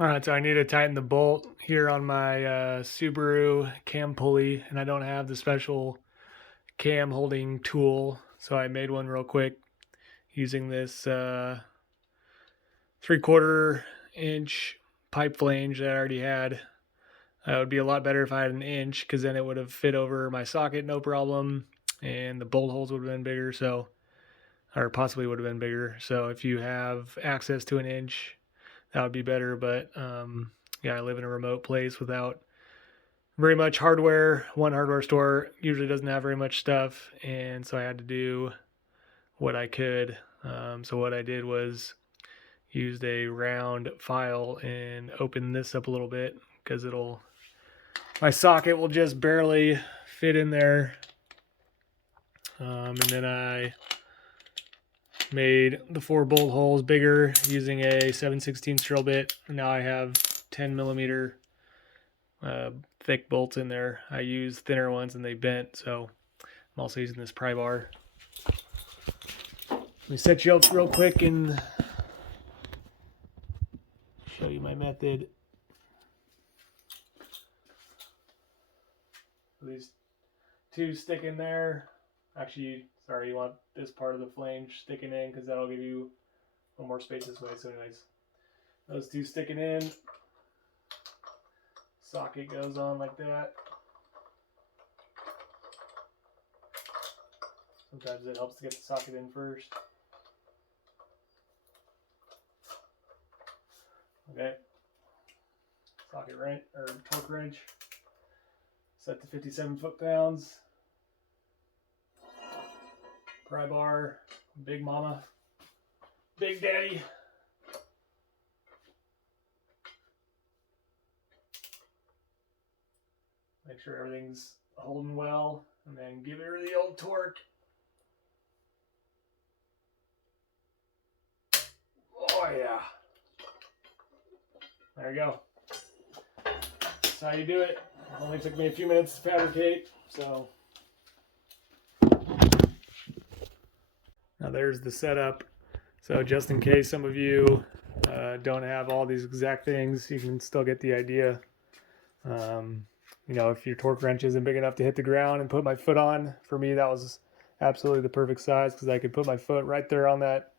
All right, so I need to tighten the bolt here on my Subaru cam pulley, and I don't have the special cam holding tool, so I made one real quick using this 3/4 inch pipe flange that I already had. It would be a lot better if I had an inch, because then it would have fit over my socket no problem, and the bolt holes would have been bigger, so, or possibly would have been bigger. So if you have access to an inch, that would be better. But yeah, I live in a remote place without very much hardware. One hardware store usually doesn't have very much stuff, and so I had to do what I could. So what I did was used a round file and open this up a little bit, because my socket will just barely fit in there. And then I made the 4 bolt holes bigger using a 7/16 drill bit. Now I have 10 millimeter thick bolts in there. I used thinner ones and they bent, so I'm also using this pry bar. Let me set you up real quick and show you my method. These 2 stick in there. Actually, sorry, you want this part of the flange sticking in, because that'll give you a little more space this way. So anyways, those 2 sticking in. Socket goes on like that. Sometimes it helps to get the socket in first. Okay. Socket wrench, or torque wrench, set to 57 foot-pounds. Pry bar, Big Mama, Big Daddy. Make sure everything's holding well, and then give her the old torque. Oh yeah. There you go. That's how you do it. Only took me a few minutes to fabricate, so. Now there's the setup. So just in case some of you don't have all these exact things, you can still get the idea. You know, if your torque wrench isn't big enough to hit the ground and put my foot on, for me that was absolutely the perfect size, because I could put my foot right there on that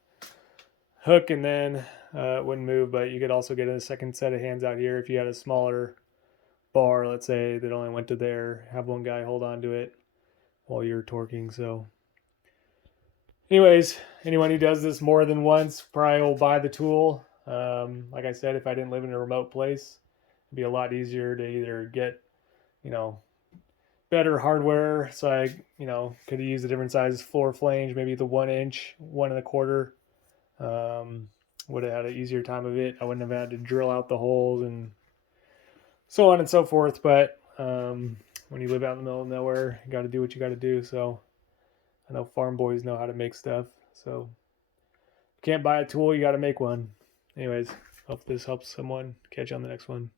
hook and then it wouldn't move. But you could also get a second set of hands out here if you had a smaller bar, let's say, that only went to there. Have one guy hold on to it while you're torquing. So anyways, anyone who does this more than once probably will buy the tool. Like I said, if I didn't live in a remote place, it'd be a lot easier to either get, you know, better hardware. So I, you know, could use a different size floor flange, maybe the 1 inch, 1 1/4. Would have had an easier time of it. I wouldn't have had to drill out the holes and so on and so forth. But when you live out in the middle of nowhere, you got to do what you got to do. So I know farm boys know how to make stuff. So if you can't buy a tool, you got to make one. Anyways, hope this helps someone. Catch you on the next one.